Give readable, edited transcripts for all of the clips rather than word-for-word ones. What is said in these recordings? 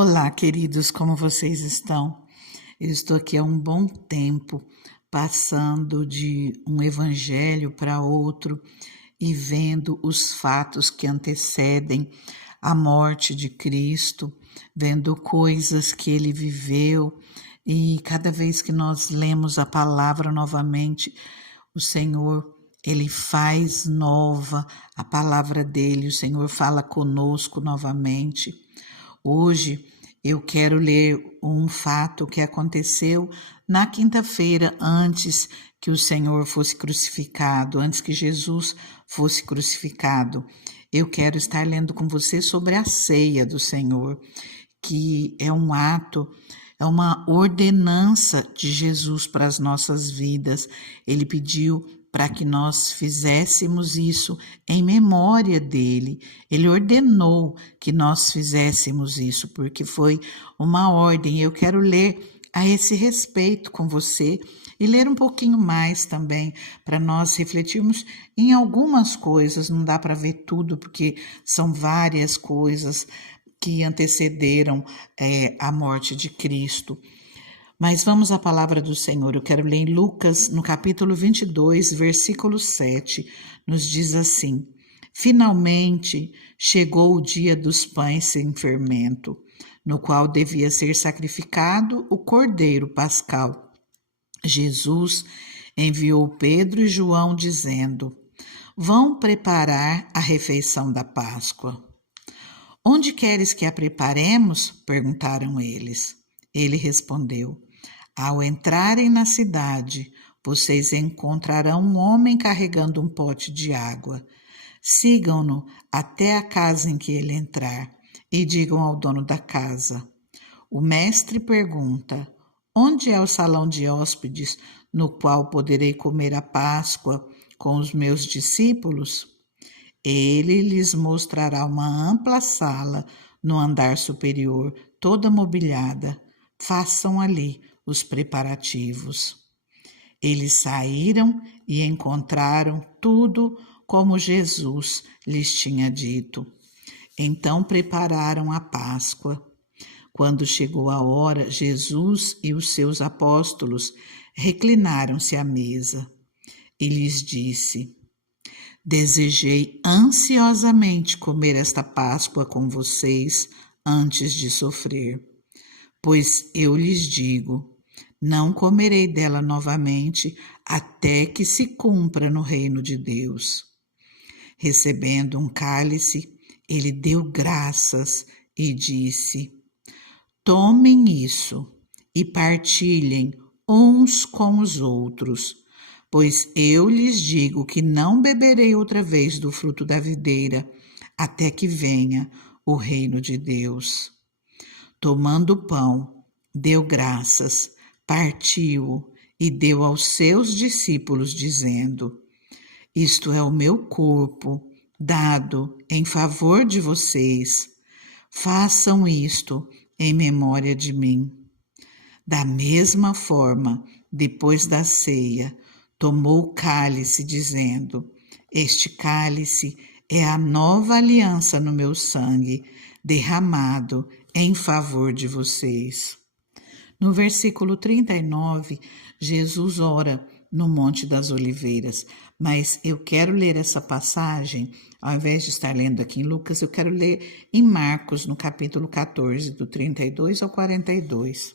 Olá, queridos, como vocês estão? Eu estou aqui há um bom tempo, passando de um evangelho para outro e vendo os fatos que antecedem a morte de Cristo, vendo coisas que ele viveu, e cada vez que nós lemos a palavra novamente, o Senhor, ele faz nova a palavra dele, o Senhor fala conosco novamente. Hoje eu quero ler um fato que aconteceu na quinta-feira, antes que o Senhor fosse crucificado, antes que Jesus fosse crucificado. Eu quero estar lendo com você sobre a ceia do Senhor, que é um ato, é uma ordenança de Jesus para as nossas vidas. Ele pediu para que nós fizéssemos isso em memória dele. Ele ordenou que nós fizéssemos isso, porque foi uma ordem. Eu quero ler a esse respeito com você e ler um pouquinho mais também, para nós refletirmos em algumas coisas. Não dá para ver tudo, porque são várias coisas que antecederam a morte de Cristo. Mas vamos à palavra do Senhor. Eu quero ler em Lucas, no capítulo 22, versículo 7, nos diz assim: Finalmente chegou o dia dos pães sem fermento, no qual devia ser sacrificado o cordeiro pascal. Jesus enviou Pedro e João dizendo: Vão preparar a refeição da Páscoa. Onde queres que a preparemos? Perguntaram eles. Ele respondeu: Ao entrarem na cidade, vocês encontrarão um homem carregando um pote de água. Sigam-no até a casa em que ele entrar e digam ao dono da casa: O mestre pergunta: Onde é o salão de hóspedes no qual poderei comer a Páscoa com os meus discípulos? Ele lhes mostrará uma ampla sala no andar superior, toda mobiliada. Façam ali os preparativos. Eles saíram e encontraram tudo como Jesus lhes tinha dito. Então prepararam a Páscoa. Quando chegou a hora, Jesus e os seus apóstolos reclinaram-se à mesa e lhes disse: Desejei ansiosamente comer esta Páscoa com vocês antes de sofrer, pois eu lhes digo, não comerei dela novamente até que se cumpra no reino de Deus. Recebendo um cálice, ele deu graças e disse: Tomem isso e partilhem uns com os outros, pois eu lhes digo que não beberei outra vez do fruto da videira, até que venha o reino de Deus. Tomando o pão, deu graças, partiu-o e deu aos seus discípulos, dizendo: Isto é o meu corpo, dado em favor de vocês. Façam isto em memória de mim. Da mesma forma, depois da ceia, tomou o cálice, dizendo: Este cálice é a nova aliança no meu sangue, derramado em favor de vocês. No versículo 39, Jesus ora no Monte das Oliveiras, mas eu quero ler essa passagem, ao invés de estar lendo aqui em Lucas, eu quero ler em Marcos, no capítulo 14, do 32 ao 42.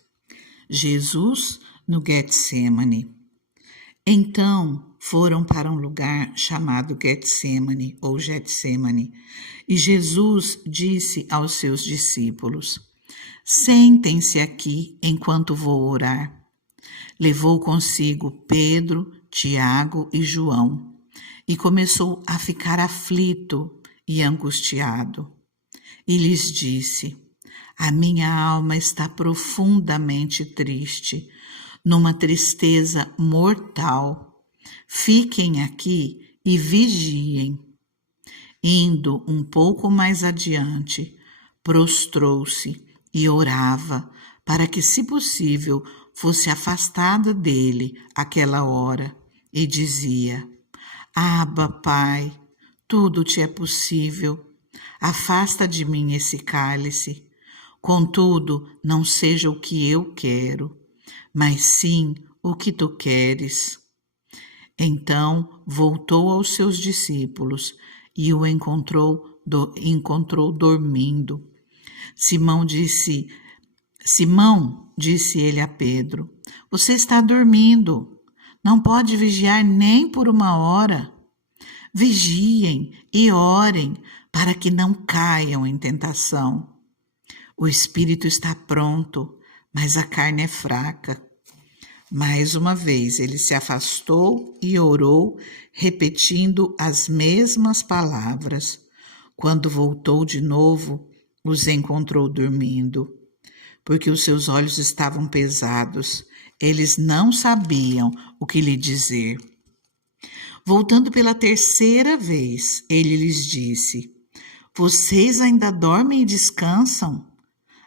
Jesus no Getsemane. Então foram para um lugar chamado Getsemane ou Getsemane, e Jesus disse aos seus discípulos: Sentem-se aqui enquanto vou orar. Levou consigo Pedro, Tiago e João, e começou a ficar aflito e angustiado. E lhes disse: A minha alma está profundamente triste, numa tristeza mortal. Fiquem aqui e vigiem. Indo um pouco mais adiante, prostrou-se e orava para que, se possível, fosse afastada dele aquela hora, e dizia: Abba, Pai, tudo te é possível. Afasta de mim esse cálice. Contudo, não seja o que eu quero, mas sim o que tu queres. Então voltou aos seus discípulos e o encontrou dormindo. Simão, disse ele a Pedro, você está dormindo. Não pode vigiar nem por uma hora. Vigiem e orem para que não caiam em tentação. O espírito está pronto, mas a carne é fraca. Mais uma vez ele se afastou e orou, repetindo as mesmas palavras. Quando voltou de novo, os encontrou dormindo, porque os seus olhos estavam pesados. Eles não sabiam o que lhe dizer. Voltando pela terceira vez, ele lhes disse: vocês ainda dormem e descansam?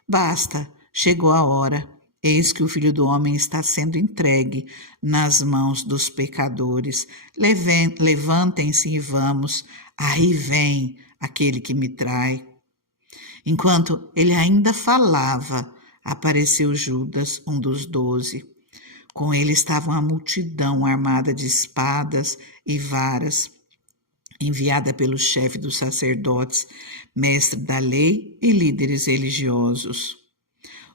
Basta, chegou a hora. Eis que o Filho do Homem está sendo entregue nas mãos dos pecadores. Levantem-se e vamos. Aí vem aquele que me trai. Enquanto ele ainda falava, apareceu Judas, um dos 12. Com ele estava uma multidão armada de espadas e varas, enviada pelo chefe dos sacerdotes, mestre da lei e líderes religiosos.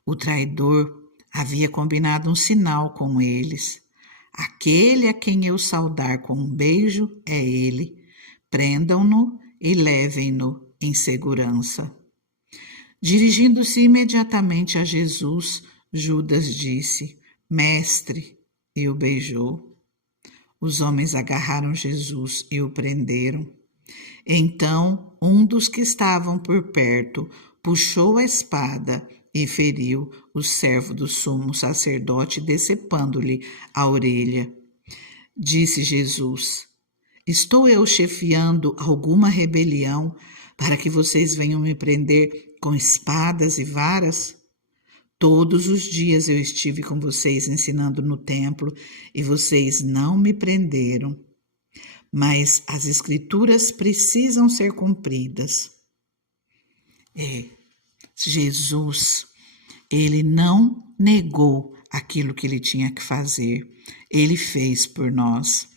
O traidor havia combinado um sinal com eles. Aquele a quem eu saudar com um beijo é ele. Prendam-no e levem-no em segurança. Dirigindo-se imediatamente a Jesus, Judas disse: Mestre, e o beijou. Os homens agarraram Jesus e o prenderam. Então, um dos que estavam por perto puxou a espada e feriu o servo do sumo sacerdote, decepando-lhe a orelha. Disse Jesus: estou eu chefiando alguma rebelião para que vocês venham me prender com espadas e varas? Todos os dias eu estive com vocês ensinando no templo e vocês não me prenderam. Mas as escrituras precisam ser cumpridas. Jesus, ele não negou aquilo que ele tinha que fazer, ele fez por nós.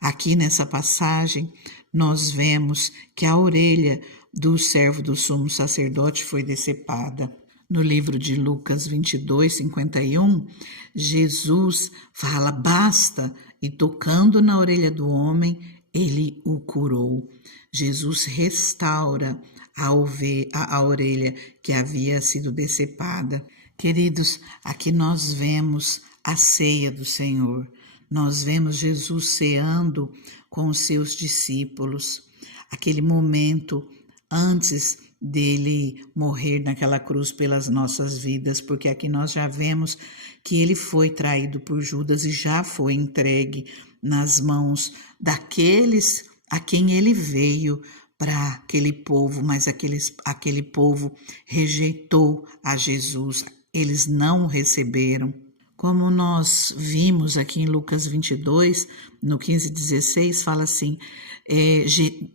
Aqui nessa passagem, nós vemos que a orelha do servo do sumo sacerdote foi decepada. No livro de Lucas 22, 51, Jesus fala basta e tocando na orelha do homem, ele o curou. Jesus restaura a orelha que havia sido decepada. Queridos, aqui nós vemos a ceia do Senhor. Nós vemos Jesus ceando com os seus discípulos. Aquele momento antes dele morrer naquela cruz pelas nossas vidas, porque aqui nós já vemos que ele foi traído por Judas e já foi entregue nas mãos daqueles a quem ele veio para aquele povo, mas aquele povo rejeitou a Jesus, eles não o receberam. Como nós vimos aqui em Lucas 22, no 15:16, fala assim,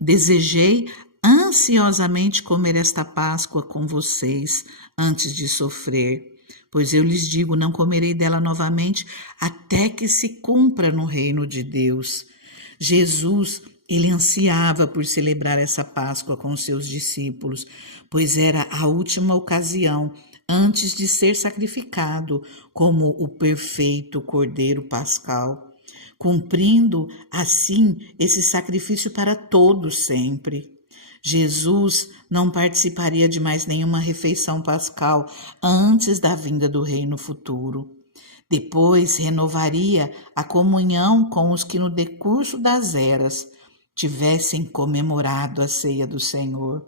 desejei ansiosamente comer esta Páscoa com vocês antes de sofrer, pois eu lhes digo, não comerei dela novamente até que se cumpra no reino de Deus. Jesus, ele ansiava por celebrar essa Páscoa com seus discípulos, pois era a última ocasião antes de ser sacrificado como o perfeito Cordeiro Pascal, cumprindo assim esse sacrifício para todos sempre. Jesus não participaria de mais nenhuma refeição pascal antes da vinda do reino futuro. Depois renovaria a comunhão com os que no decurso das eras tivessem comemorado a ceia do Senhor.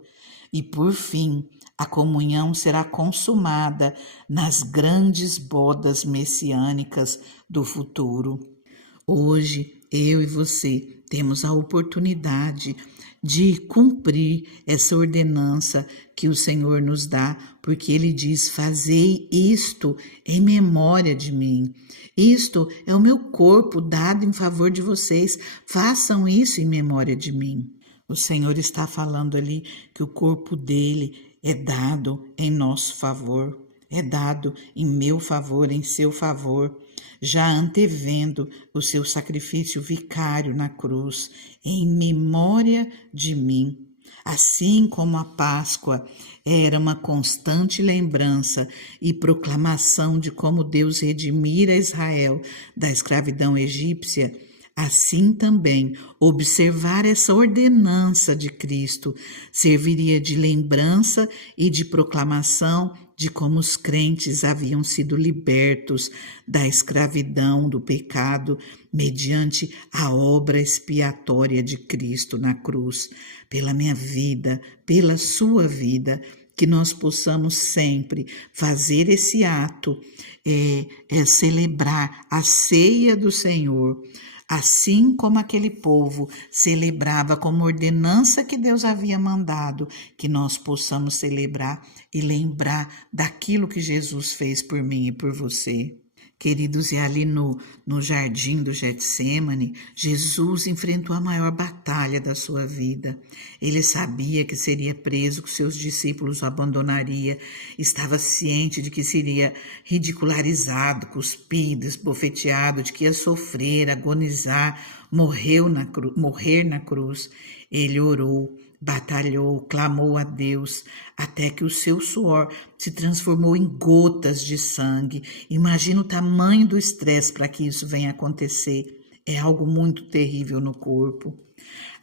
E por fim, a comunhão será consumada nas grandes bodas messiânicas do futuro. Hoje, eu e você temos a oportunidade de cumprir essa ordenança que o Senhor nos dá, porque ele diz, fazei isto em memória de mim. Isto é o meu corpo dado em favor de vocês, façam isso em memória de mim. O Senhor está falando ali que o corpo dele é dado em nosso favor, é dado em meu favor, em seu favor, já antevendo o seu sacrifício vicário na cruz, em memória de mim. Assim como a Páscoa era uma constante lembrança e proclamação de como Deus redimira Israel da escravidão egípcia, assim também observar essa ordenança de Cristo serviria de lembrança e de proclamação de como os crentes haviam sido libertos da escravidão do pecado mediante a obra expiatória de Cristo na cruz, pela minha vida, pela sua vida, que nós possamos sempre fazer esse ato, celebrar a ceia do Senhor, assim como aquele povo celebrava como ordenança que Deus havia mandado, que nós possamos celebrar e lembrar daquilo que Jesus fez por mim e por você. Queridos, e ali no jardim do Getsêmani, Jesus enfrentou a maior batalha da sua vida. Ele sabia que seria preso, que seus discípulos o abandonariam, estava ciente de que seria ridicularizado, cuspido, esbofeteado, de que ia sofrer, agonizar, morrer na cruz. Ele orou, batalhou, clamou a Deus, até que o seu suor se transformou em gotas de sangue. Imagina o tamanho do estresse para que isso venha acontecer. É algo muito terrível no corpo.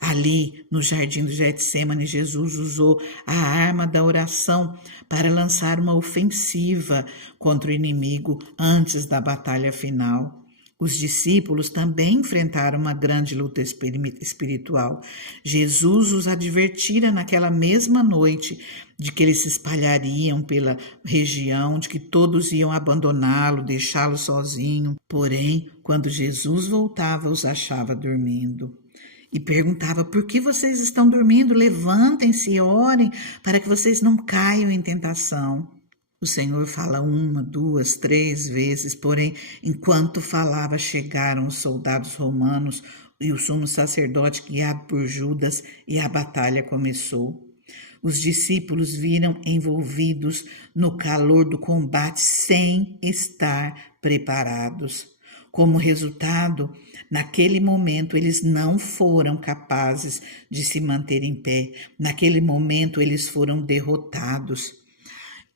Ali, no jardim do Getsêmani, Jesus usou a arma da oração para lançar uma ofensiva contra o inimigo antes da batalha final. Os discípulos também enfrentaram uma grande luta espiritual. Jesus os advertira naquela mesma noite de que eles se espalhariam pela região, de que todos iam abandoná-lo, deixá-lo sozinho. Porém, quando Jesus voltava, os achava dormindo. E perguntava: por que vocês estão dormindo? Levantem-se e orem para que vocês não caiam em tentação. O Senhor fala 1, 2, 3 vezes, porém, enquanto falava, chegaram os soldados romanos e o sumo sacerdote guiado por Judas, e a batalha começou. Os discípulos viram envolvidos no calor do combate sem estar preparados. Como resultado, naquele momento eles não foram capazes de se manter em pé. Naquele momento eles foram derrotados.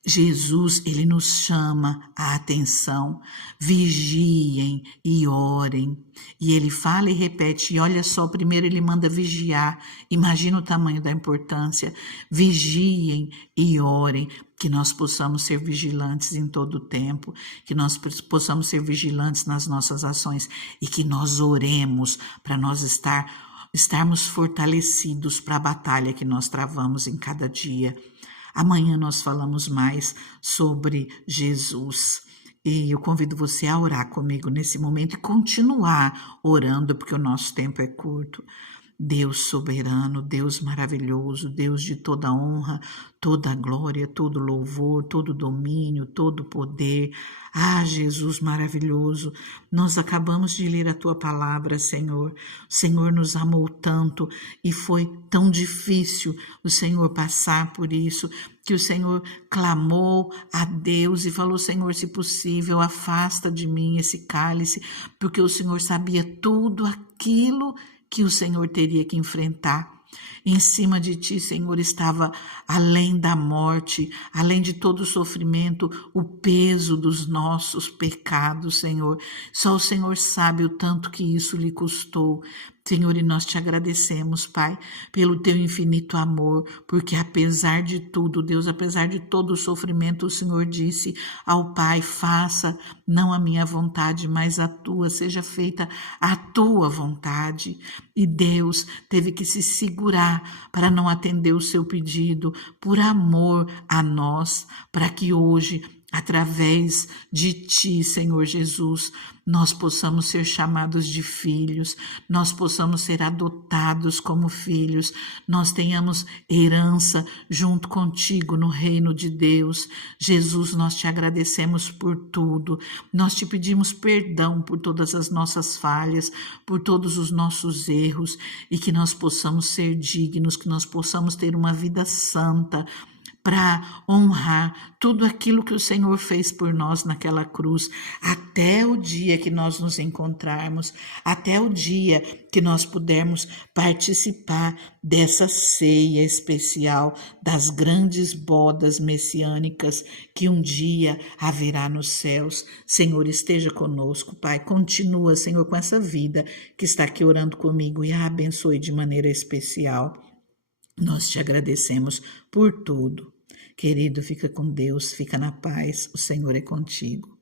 Jesus, ele nos chama a atenção, vigiem e orem. E ele fala e repete, e olha só, primeiro ele manda vigiar, imagina o tamanho da importância, vigiem e orem, que nós possamos ser vigilantes em todo o tempo, que nós possamos ser vigilantes nas nossas ações e que nós oremos para nós estarmos fortalecidos para a batalha que nós travamos em cada dia. Amanhã nós falamos mais sobre Jesus. E eu convido você a orar comigo nesse momento e continuar orando, porque o nosso tempo é curto. Deus soberano, Deus maravilhoso, Deus de toda honra, toda glória, todo louvor, todo domínio, todo poder. Ah, Jesus maravilhoso, nós acabamos de ler a Tua palavra, Senhor. O Senhor nos amou tanto e foi tão difícil o Senhor passar por isso, que o Senhor clamou a Deus e falou: Senhor, se possível, afasta de mim esse cálice, porque o Senhor sabia tudo aquilo que o Senhor teria que enfrentar. Em cima de ti, Senhor, estava além da morte, além de todo o sofrimento, o peso dos nossos pecados, Senhor. Só o Senhor sabe o tanto que isso lhe custou. Senhor, e nós te agradecemos, Pai, pelo teu infinito amor, porque apesar de tudo, Deus, apesar de todo o sofrimento, o Senhor disse ao Pai: faça não a minha vontade, mas a tua, seja feita a tua vontade. E Deus teve que se segurar para não atender o seu pedido, por amor a nós, para que hoje, através de ti, Senhor Jesus, nós possamos ser chamados de filhos, nós possamos ser adotados como filhos, nós tenhamos herança junto contigo no reino de Deus. Jesus, nós te agradecemos por tudo, nós te pedimos perdão por todas as nossas falhas, por todos os nossos erros, e que nós possamos ser dignos, que nós possamos ter uma vida santa, para honrar tudo aquilo que o Senhor fez por nós naquela cruz, até o dia que nós nos encontrarmos, até o dia que nós pudermos participar dessa ceia especial, das grandes bodas messiânicas que um dia haverá nos céus. Senhor, esteja conosco, Pai. Continua, Senhor, com essa vida que está aqui orando comigo e a abençoe de maneira especial. Nós te agradecemos por tudo. Querido, fica com Deus, fica na paz, o Senhor é contigo.